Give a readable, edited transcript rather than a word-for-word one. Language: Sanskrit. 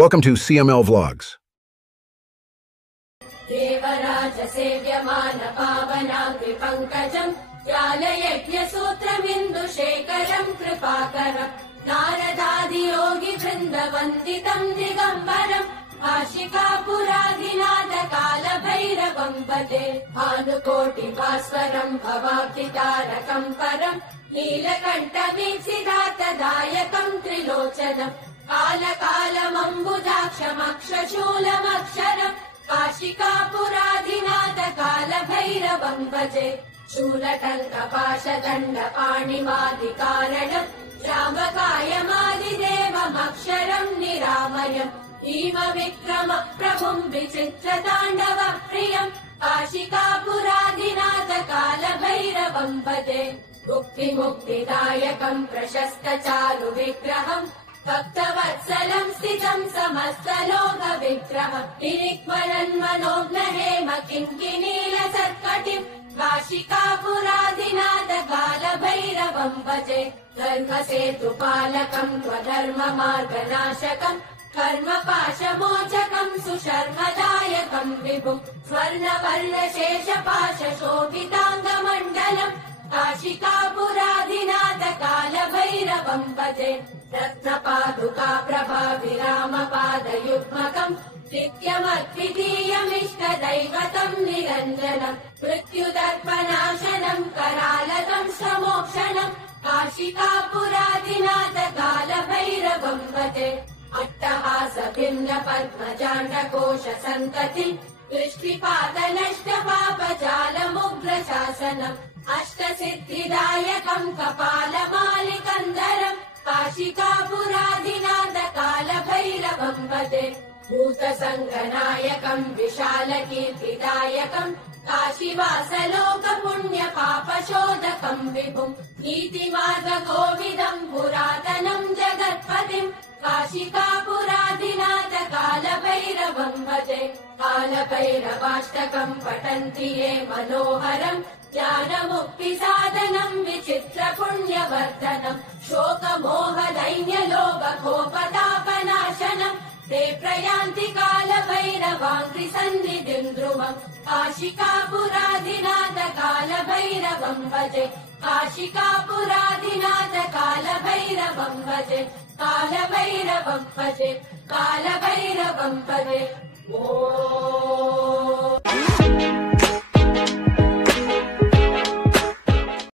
Welcome to CML Vlogs. Devraj सेव्यमान पावनाग्रि पङ्कजम् ज्ञानयज्ञसूत्रमिन्दुशेखरम् कृपाकरम् नारदादियोगि वृन्दवन्दितम् दिगम्बरम् आशिकापुराधिनाथ कालभैरवम् भजे भानुकोटिभास्वरम् भवाब्धितारकम् परम् नीलकण्ठवीक्षितार्थदायकम् त्रिलोचनम् कालकालमम्बुजाक्षमक्षशूलमक्षरम् काशिकापुराधिनाथ कालभैरवम् भजे शूलटङ्कपाशदण्डपाणिमादिकारणम् रामकायमादिदेवमक्षरम् निरामयम् भीम विक्रम प्रभुम् विचित्रताण्डव प्रियम् काशिकापुराधिनाथ कालभैरवम् भजे मुक्तिमुक्तिदायकम् प्रशस्त चारु विग्रहम् भक्तवत्सलम् स्थितम् समस्तलोक विग्रहम् निरिक्मरन्मनोज्ञ हेम किङ्किणीलसत्कटिम् काशिकापुराधिनाथ कालभैरवम् भजे गर्भसेतुपालकम् त्वधर्ममार्गनाशकम् कर्मपाशमोचकम् सुशर्मदायकम् विभुम् स्वर्णवर्णशेषपाशशोभिताङ्गमण्डलम् काशिकापुराधिनाथ कालभैरवम् भजे रत्नपादुका प्रभाविरामपादयुग्मकम् नित्यमद्वितीयमिष्टदैवतम् निरञ्जनम् मृत्युदर्पनाशनम् करालकम् समोक्षणम् काशिकापुराधिनाथ कालभैरवम् भजे अट्टहासभिन्न पद्मजाण्डकोश सन्ततिम् दृष्टिपातनष्टपापजालमुग्रशासनम् अष्टसिद्धिदायकम् कपालमालिकन्दरम् काशिकापुराधिनाथ कालभैरवम् भजे भूतसङ्गनायकम् विशालकीर्तिदायकम् काशीवासलोकपुण्यपापशोधकम् विभुम् नीतिमार्गकोविदम् पुरातनम् जगत्पतिम् काशिकापुराधिनाथ कालभैरवम् भजे कालभैरवाष्टकम् पठन्ति ये मनोहरम् ज्ञानमुक्तिसाधनम् विचित्रपुण्यवर्धनम् शोकमोहदैन्यलोभकोपतापनाशनम् ते प्रयान्ति कालभैरवाङ्घ्रिसन्निधिम् ध्रुवम् काशिकापुराधिनाथ कालभैरवम् भजे काशिकापुराधिनाथ कालभैरवम् भजे कालभैरवम् भजे कालभैरवम् भजे ओ